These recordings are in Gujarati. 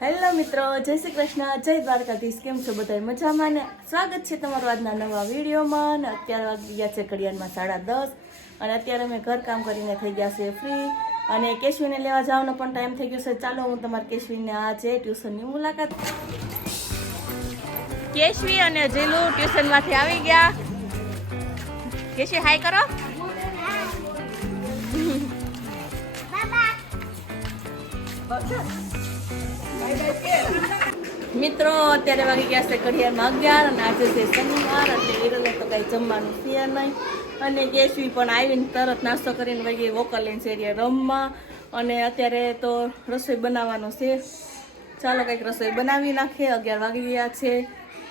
હેલો મિત્રો જય શ્રી કૃષ્ણ જય દ્વારકાધીશ કેમ છો બધા મજામાં ને? સ્વાગત છે તમારું આજના નવા વિડીયોમાં અને અત્યારે ગયા છે ઘડિયાળમાં સાડા દસ અને અત્યારે અમે ઘરકામ કરીને થઈ ગયા છે ફ્રી અને કેશવીને લેવા જવાનો પણ ટાઈમ થઈ ગયો છે. ચાલો હું તમારા કેશવીને આ છે ટ્યુશનની મુલાકાત કેશવી અને જીલુ ટ્યુશનમાંથી આવી ગયા. કેશવી હાય કરો. મિત્રો, અત્યારે વાગી ગયા છે ઘડિયાળમાં અગિયાર અને આજે છે શનિવાર એટલે વિરલે તો કાંઈ જમવાનું છે નહીં. અને ગેસવી પણ આવીને તરત નાસ્તો કરીને વળી વોકલ લઈને છે રમવા. અને અત્યારે તો રસોઈ બનાવવાનો છે. ચાલો કંઈક રસોઈ બનાવી નાખીએ. અગિયાર વાગી ગયા છે.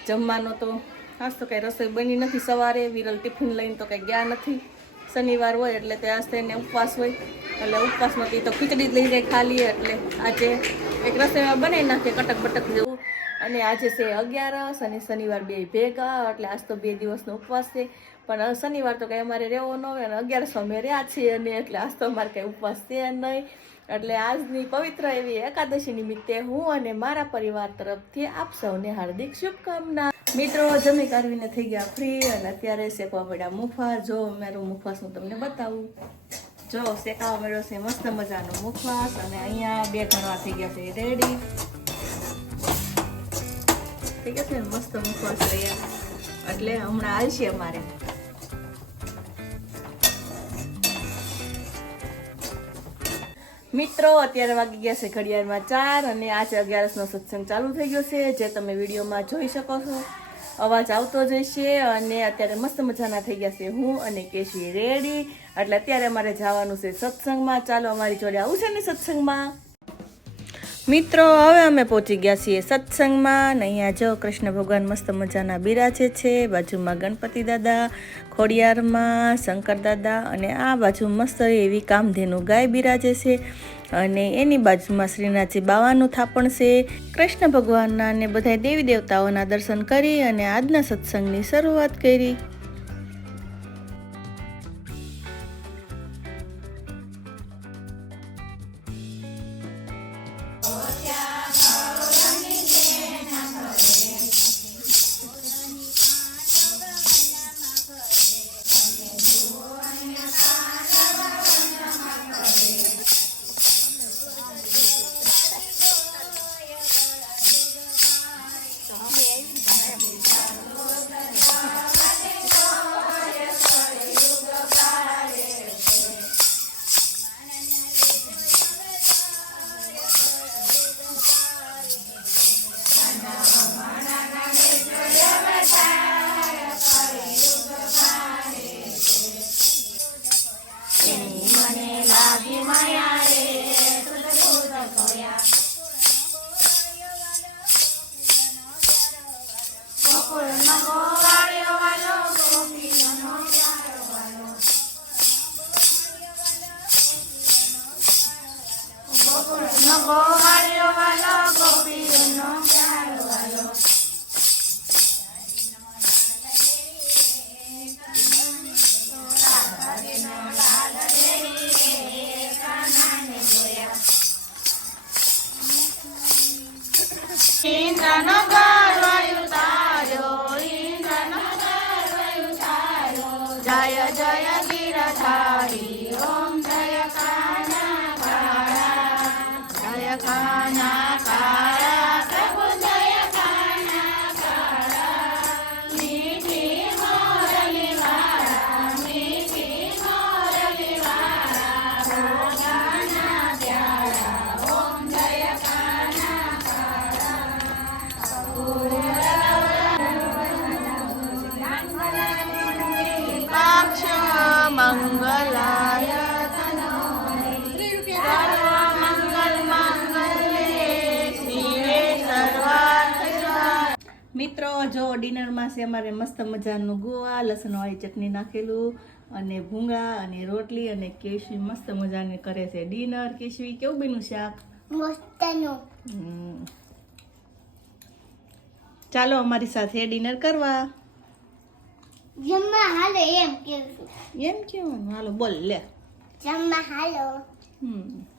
જમવાનો તો આજ તો કાંઈ રસોઈ બની નથી સવારે. વિરલ ટિફિન લઈને તો કંઈ ગયા નથી. શનિવાર હોય એટલે તે આજ એને ઉપવાસ હોય. એટલે ઉપવાસમાંથી તો ખીચડી જ લઈ જાય ખાલી. એટલે આજે એક રસોઈમાં બનાવી નાખીએ, કટક બટક જેવું. અને આજે છે અગિયારસ અને શનિવાર બે ભેગા, એટલે આજ તો બે દિવસનો ઉપવાસ છે. પણ શનિવાર તો કંઈ અમારે રહેવો ન હોય, અને અગિયારસ અમે રહ્યા છીએ અને એટલે આજ તો અમારે કંઈ ઉપવાસ છે નહીં. એટલે આજની પવિત્ર એવી એકાદશી નિમિત્તે હું અને મારા પરિવાર તરફથી આપ સૌને હાર્દિક શુભકામના. મિત્રો, જમી કાઢવીને થઈ ગયા ફ્રી અને અત્યારે શેકવા પડ્યા મુફા જો મારું મુફાસ હું તમને બતાવું. જો શેકાવા મળ્યો છે, મસ્ત મજાનો મુખવાસ અને અહીંયા બે ઘણવા થઈ ગયા છે રેડી થઈ ગયા છે મસ્ત મુખવાસ રહ્યા એટલે હમણાં આવશે અમારે. મિત્રો, અત્યારે વાગી ગયા છે ઘડિયાળમાં ચાર અને આજે અગિયારસનો સત્સંગ ચાલુ થઈ ગયો છે, જે તમે વિડીયોમાં જોઈ શકો છો. અવાજ આવતો જ હશે અને અત્યારે મસ્ત મજાના થઈ ગયા છે હું અને કેશી રેડી. એટલે અત્યારે અમારે જવાનું છે સત્સંગમાં. ચાલો અમારી જોડે આવું છે ને સત્સંગમાં? મિત્રો, હવે અમે પહોંચી ગયા છીએ સત્સંગમાં. અહીંયા જો કૃષ્ણ ભગવાન મસ્ત મજાના બિરાજે છે. બાજુમાં ગણપતિ દાદા, ખોડિયારમાં શંકર દાદા અને આ બાજુ મસ્ત એવી કામધેનુ ગાય બિરાજે છે. અને એની બાજુમાં શ્રીનાથજી બાવાનું થાપણ છે. કૃષ્ણ ભગવાનના અને બધા દેવી દેવતાઓના દર્શન કરી અને આજના સત્સંગની શરૂઆત કરી. જય મિત્રો જો ડિનરમાં છે અમારે મસ્ત મજાનું ગોવા લસણવાળી ચટણી નાખેલું અને ભૂંગા અને રોટલી અને કેશવી મસ્ત મજાની કરે છે ડિનર. કેશવી કેવું બેનું શાક. ચાલો અમારી સાથે ડિનર કરવા. જમવા હાલો એમ કેવું એમ કેવું હાલો બોલ લે. જમવા હાલો. હમ.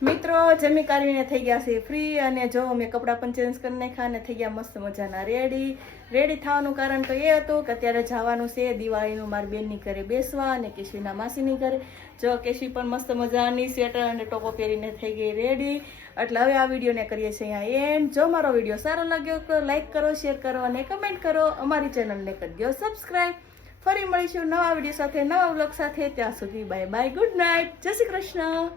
મિત્રો, જમી કાઢીને થઈ ગયા છે ફ્રી અને જો મેં કપડાં પણ ચેન્જ કરી નાખ્યા અને થઈ ગયા મસ્ત મજાના રેડી રેડી થવાનું કારણ તો એ હતું કે અત્યારે જવાનું છે દિવાળીનું મારી બેનની ઘરે બેસવા અને કેશવીના માસીની ઘરે. જો કેશવી પણ મસ્ત મજાની સ્વેટર અને ટોપો પહેરીને થઈ ગઈ રેડી એટલે હવે આ વિડીયોને કરીએ છીએ અહીંયા એન્ડ જો મારો વીડિયો સારો લાગ્યો તો લાઇક કરો શેર કરો અને કમેન્ટ કરો. અમારી ચેનલને કરી દો સબસ્ક્રાઈબ ફરી મળીશું નવા વીડિયો સાથે, નવા બ્લોગ સાથે. ત્યાં સુધી બાય બાય ગુડ નાઇટ જય શ્રી કૃષ્ણ.